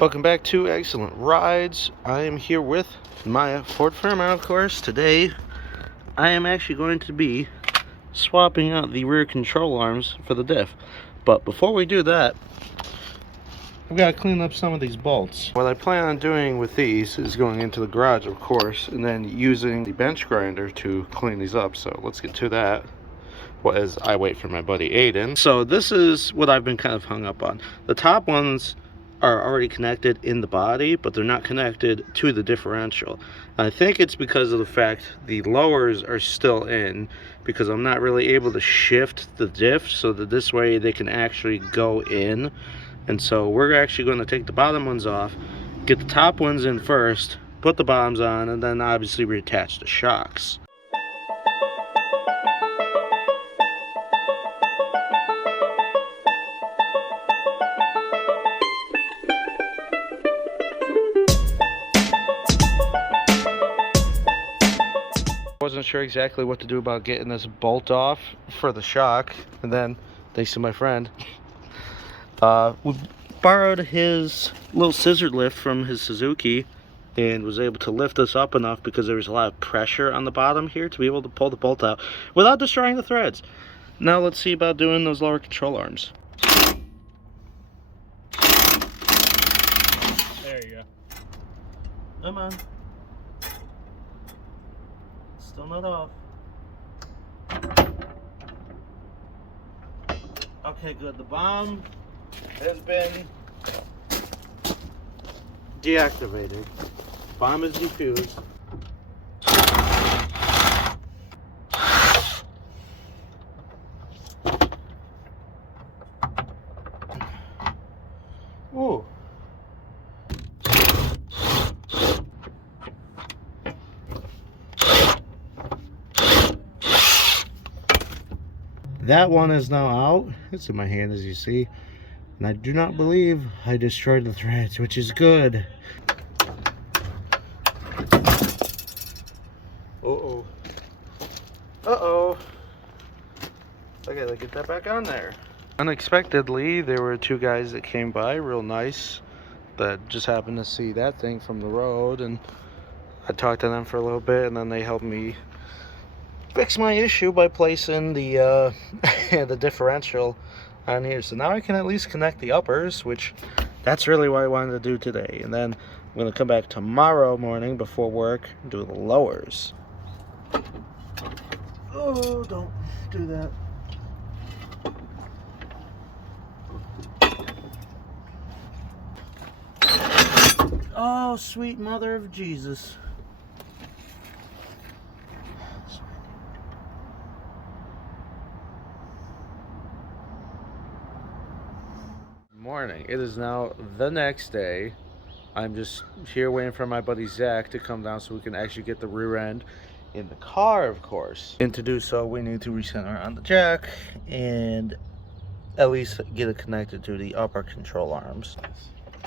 Welcome back to Excellent Rides. I am here with my Ford Fairmont, of course. Today, I am actually going to be swapping out the rear control arms for the diff. But before we do that, I've got to clean up some of these bolts. What I plan on doing with these is going into the garage, of course, and then using the bench grinder to clean these up. So let's get to that as I wait for my buddy Aiden. So this is what I've been kind of hung up on. The top ones are already connected in the body, but they're not connected to the differential. And I think it's because of the fact the lowers are still in, because I'm not really able to shift the diff so that this way they can actually go in. And so we're actually going to take the bottom ones off, get the top ones in first, put the bottoms on, and then obviously reattach the shocks. Wasn't sure exactly what to do about getting this bolt off for the shock, and then thanks to my friend, we borrowed his little scissor lift from his Suzuki and was able to lift this up enough because there was a lot of pressure on the bottom here to be able to pull the bolt out without destroying the threads. Now let's see about doing those lower control arms. There you go. Come on. Still not off. Okay, good. The bomb has been deactivated. Bomb is defused. Ooh. That one is now out. It's in my hand, as you see. And I do not believe I destroyed the threads, which is good. Uh-oh. Uh-oh. I gotta get that back on there. Unexpectedly, there were two guys that came by, real nice, that just happened to see that thing from the road. And I talked to them for a little bit, and then they helped me fix my issue by placing the the differential on here. So now I can at least connect the uppers, which that's really what I wanted to do today. And then I'm going to come back tomorrow morning before work and do the lowers. Oh, don't do that. Oh, sweet mother of Jesus. Morning. It is now the next day. I'm just here waiting for my buddy Zach to come down so we can actually get the rear end in the car, of course. And to do so, we need to recenter on the jack and at least get it connected to the upper control arms.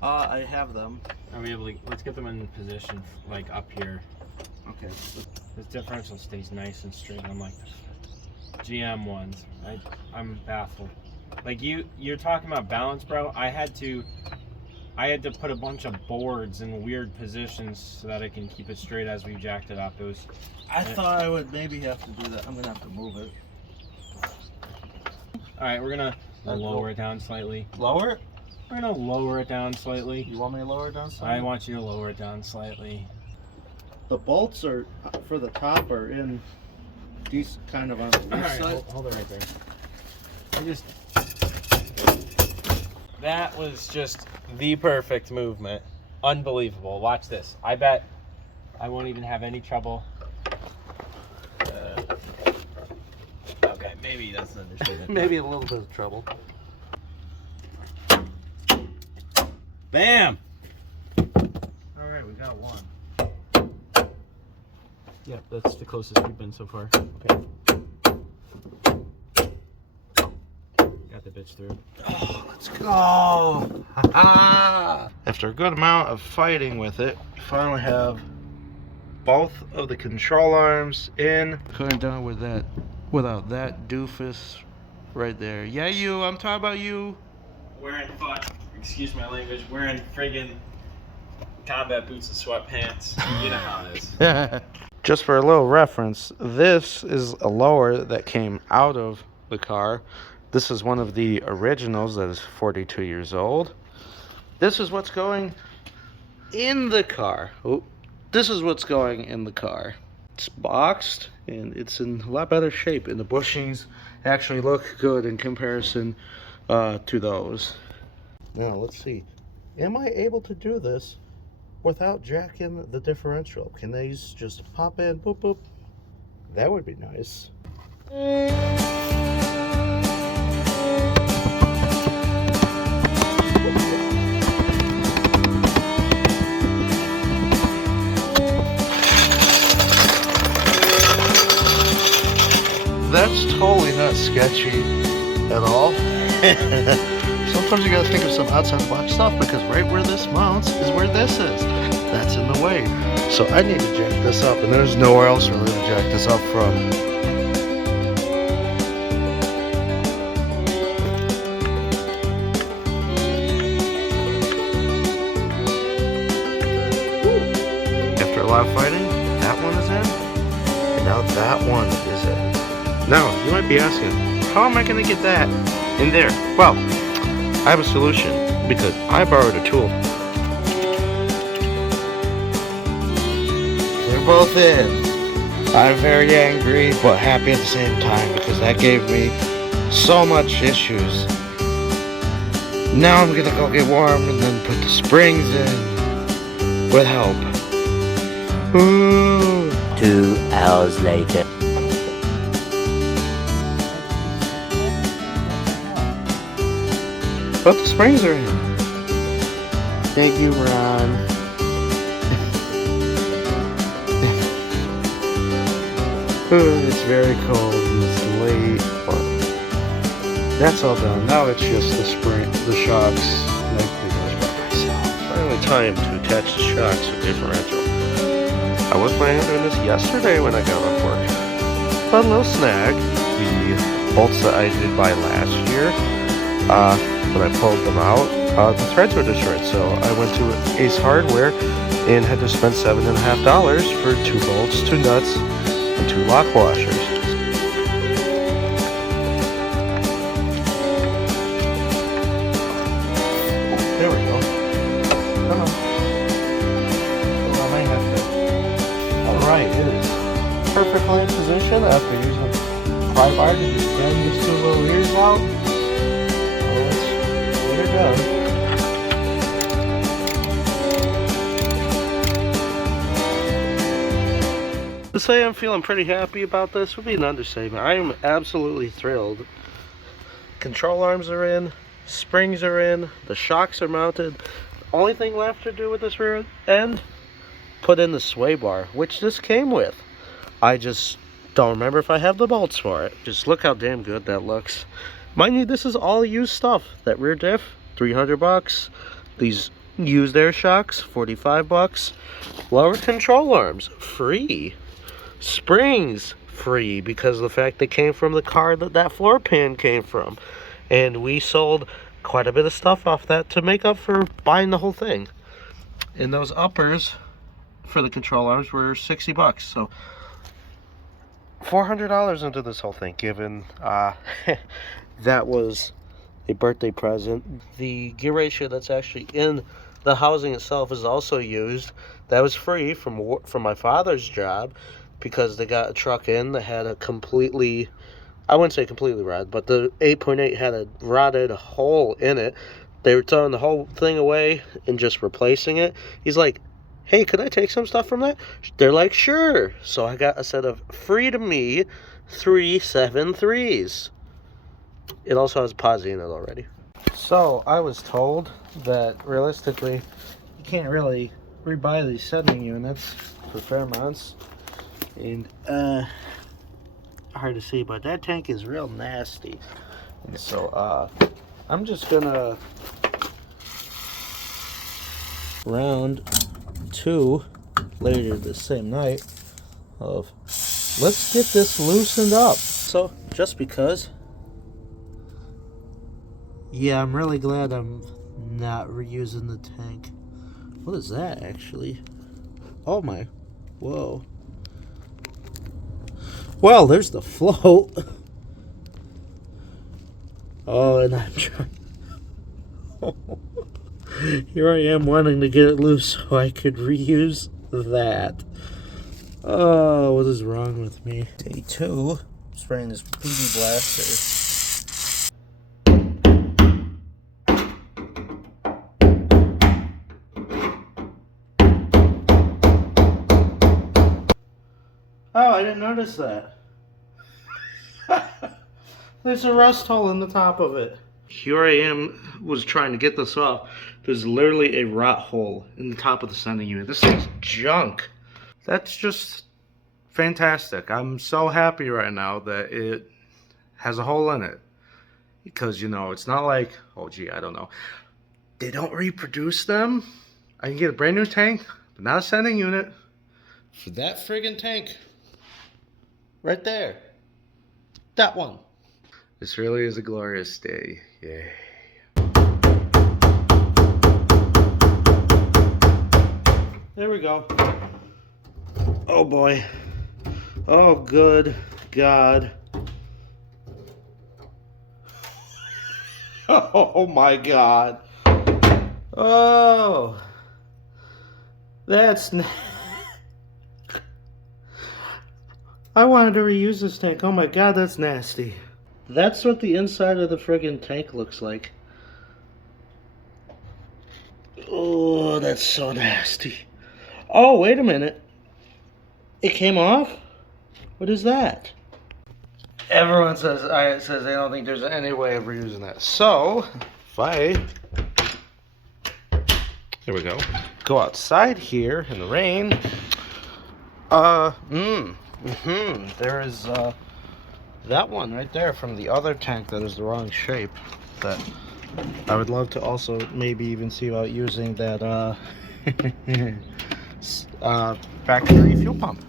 I have them. Are we able to, let's get them in position, like up here. Okay. This differential stays nice and straight on like the GM ones. I'm baffled. Like you're talking about balance, bro. I had to put a bunch of boards in weird positions so that I can keep it straight as we jacked it up. I thought I would maybe have to do that. I'm gonna have to move it. All right, we're gonna lower it down slightly. Lower it? We're gonna lower it down slightly. You want me to lower it down slightly? I want you to lower it down slightly. The bolts are for the top are in these kind of on the loose side. Hold it right there. That was just the perfect movement. Unbelievable. Watch this. I bet I won't even have any trouble. Okay, maybe that's an understatement. Maybe a little bit of trouble. Bam! All right, we got one. Yep, that's the closest we've been so far. Okay. Got the bitch through. Oh, let's go! After a good amount of fighting with it, we finally have both of the control arms in. Couldn't have done it without that doofus right there. Yeah, you. I'm talking about you. Where I thought excuse my language, wearing friggin' combat boots and sweatpants. You know how it is. Just for a little reference, this is a lower that came out of the car. This is one of the originals that is 42 years old. This is what's going in the car. Oh, this is what's going in the car. It's boxed and it's in a lot better shape, and the bushings actually look good in comparison to those. Now let's see, am I able to do this without jacking the differential? Can these just pop in, boop boop? That would be nice. That's totally not sketchy at all. Sometimes you gotta think of some outside the box stuff, because right where this mounts is where this is. That's in the way. So I need to jack this up, and there's nowhere else really to jack this up from. After a lot of fighting, that one is in, and now that one is in. Now, you might be asking, how am I going to get that in there? Well, I have a solution, because I borrowed a tool. They're both in. I'm very angry, but happy at the same time, because that gave me so much issues. Now I'm going to go get warm and then put the springs in with help. Ooh. 2 hours later. But the springs are in. Thank you, Ron. It's very cold and it's late, but that's all done. Now it's just the shocks. Finally time to attach the shocks to differential. I was planning on doing this yesterday when I got off work, but a little snag. The bolts that I did buy last year, when I pulled them out, the threads were destroyed, so I went to Ace Hardware and had to spend $7.50 for 2 bolts, 2 nuts, and 2 lock washers. There we go. Come on. Well, I might have to. Alright, it is perfectly in position after using pry bar to just bend these 2 little ears out. Get her done. To say I'm feeling pretty happy about this would be an understatement. I am absolutely thrilled. Control arms are in, springs are in, the shocks are mounted. The only thing left to do with this rear end, put in the sway bar, which this came with. I just don't remember if I have the bolts for it. Just look how damn good that looks. Mind you, this is all used stuff. That rear diff, $300. These used air shocks, $45. Lower control arms, free. Springs, free, because of the fact they came from the car that floor pan came from. And we sold quite a bit of stuff off that to make up for buying the whole thing. And those uppers for the control arms were $60. So $400 into this whole thing, given that was a birthday present. The gear ratio that's actually in the housing itself is also used. That was free from my father's job, because they got a truck in that had a completely, I wouldn't say completely rotted, but the 8.8 had a rotted hole in it. They were throwing the whole thing away and just replacing it. He's like, hey, could I take some stuff from that? They're like, sure. So I got a set of free to me 373s. It also has posi in it already. So I was told that realistically, you can't really rebuy these setting units for Fairmonts. And hard to see, but that tank is real nasty. And so I'm just gonna round 2 later this same night of let's get this loosened up. So just because, yeah, I'm really glad I'm not reusing the tank. What is that actually? Oh my, whoa. Well, there's the float. Oh, and I'm trying. Here I am wanting to get it loose so I could reuse that. Oh, what is wrong with me? Day 2, spraying this BB blaster. Oh, I didn't notice that. There's a rust hole in the top of it. Here I am, was trying to get this off. There's literally a rot hole in the top of the sending unit. This thing's junk. That's just fantastic. I'm so happy right now that it has a hole in it. Because, you know, it's not like, oh gee, I don't know. They don't reproduce them. I can get a brand new tank, but not a sending unit. For that friggin' tank. Right there. That one. This really is a glorious day. Yay. There we go. Oh boy. Oh good God. Oh my God. Oh. That's... I wanted to reuse this tank. Oh my God, that's nasty. That's what the inside of the friggin' tank looks like. Oh, that's so nasty. Oh, wait a minute. It came off? What is that? Everyone says they don't think there's any way of reusing that. So, if I... There we go. Go outside here in the rain. There is that one right there from the other tank that is the wrong shape. That I would love to also maybe even see about using that factory fuel pump.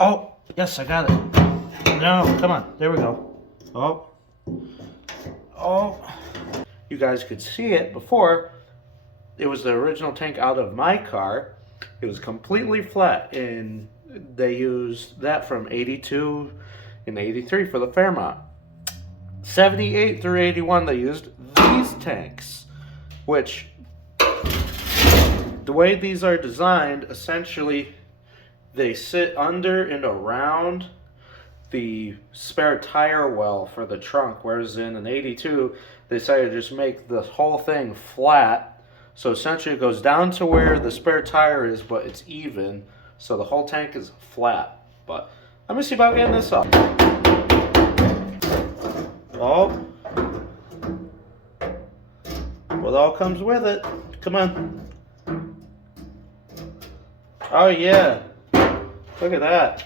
Oh, yes, I got it. No, come on. There we go. Oh. You guys could see it before. It was the original tank out of my car. It was completely flat, and they used that from 82 and 83 for the Fairmont. 78 through 81 they used these tanks, which the way these are designed, essentially they sit under and around the spare tire well for the trunk, whereas in an 82 they decided to just make the whole thing flat. So essentially it goes down to where the spare tire is, but it's even. So the whole tank is flat. But let me see about getting this up. Oh. Well, it all comes with it. Come on. Oh yeah. Look at that.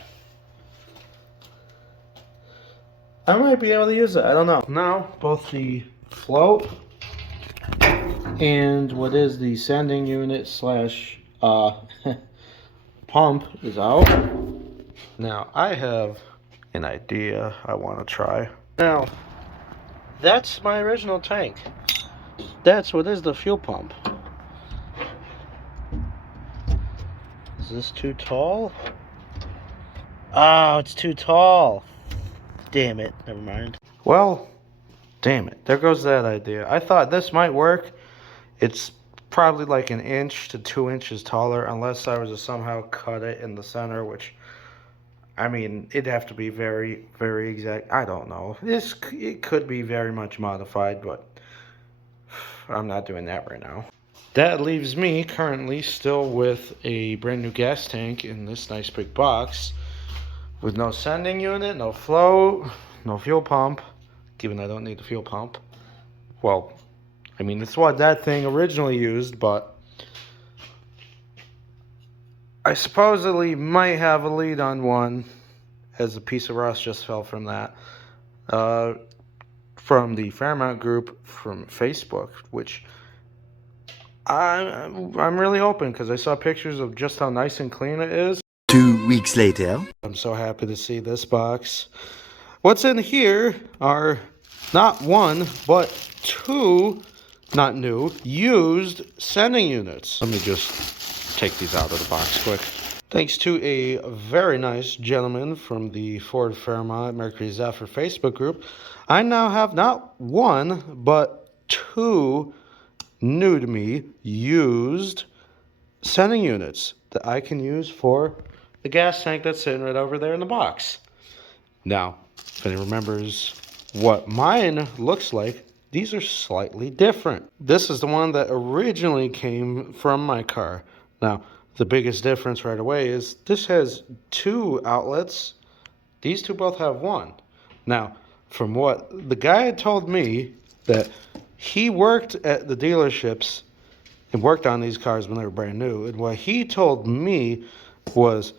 I might be able to use it. I don't know. Now, both the float and what is the sending unit slash pump is out. Now I have an idea I want to try. Now that's my original tank. That's what is the fuel pump. Is this too tall? Oh, it's too tall. Damn it. Never mind. Well, damn it. There goes that idea. I thought this might work. It's probably like 1 inch to 2 inches taller, unless I was to somehow cut it in the center, which, I mean, it'd have to be very, very exact. I don't know. It could be very much modified, but I'm not doing that right now. That leaves me currently still with a brand new gas tank in this nice big box with no sending unit, no float, no fuel pump, given I don't need the fuel pump. Well, I mean, it's what that thing originally used, but I supposedly might have a lead on one, as a piece of rust just fell from that, from the Fairmont group from Facebook, which I'm really hoping, because I saw pictures of just how nice and clean it is. 2 weeks later. I'm so happy to see this box. What's in here are not one, but two, not new, used sending units. Let me just take these out of the box quick. Thanks to a very nice gentleman from the Ford Fairmont Mercury Zephyr Facebook group, I now have not one, but two new to me used sending units that I can use for the gas tank that's sitting right over there in the box. Now, if anyone remembers what mine looks like, these are slightly different. This is the one that originally came from my car. Now, the biggest difference right away is this has two outlets. These two both have one. Now, from what the guy had told me, that he worked at the dealerships and worked on these cars when they were brand new, and what he told me was,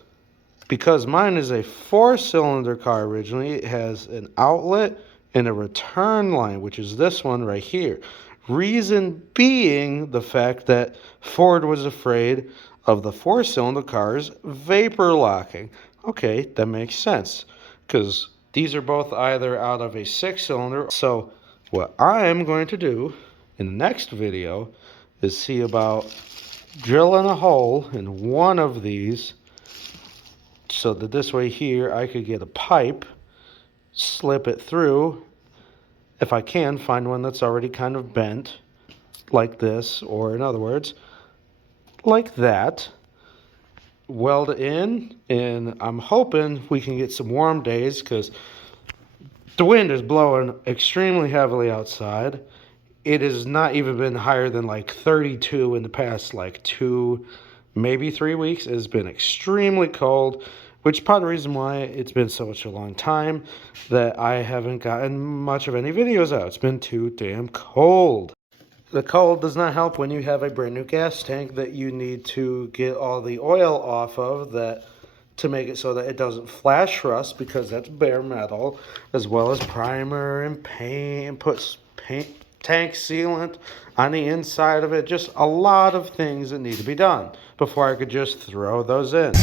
because mine is a 4-cylinder car originally, it has an outlet and a return line, which is this one right here. Reason being the fact that Ford was afraid of the 4-cylinder cars vapor locking. Okay, that makes sense, because these are both either out of a 6-cylinder. So what I am going to do in the next video is see about drilling a hole in one of these, so that this way here I could get a pipe, slip it through, if I can find one that's already kind of bent, like this, or in other words, like that, weld it in, and I'm hoping we can get some warm days, because the wind is blowing extremely heavily outside. It has not even been higher than like 32 in the past like 2, maybe 3 weeks. It has been extremely cold, which is part of the reason why it's been such a long time that I haven't gotten much of any videos out. It's been too damn cold. The cold does not help when you have a brand new gas tank that you need to get all the oil off of, that to make it so that it doesn't flash rust, because that's bare metal, as well as primer and paint, and put paint, tank sealant on the inside of it. Just a lot of things that need to be done before I could just throw those in.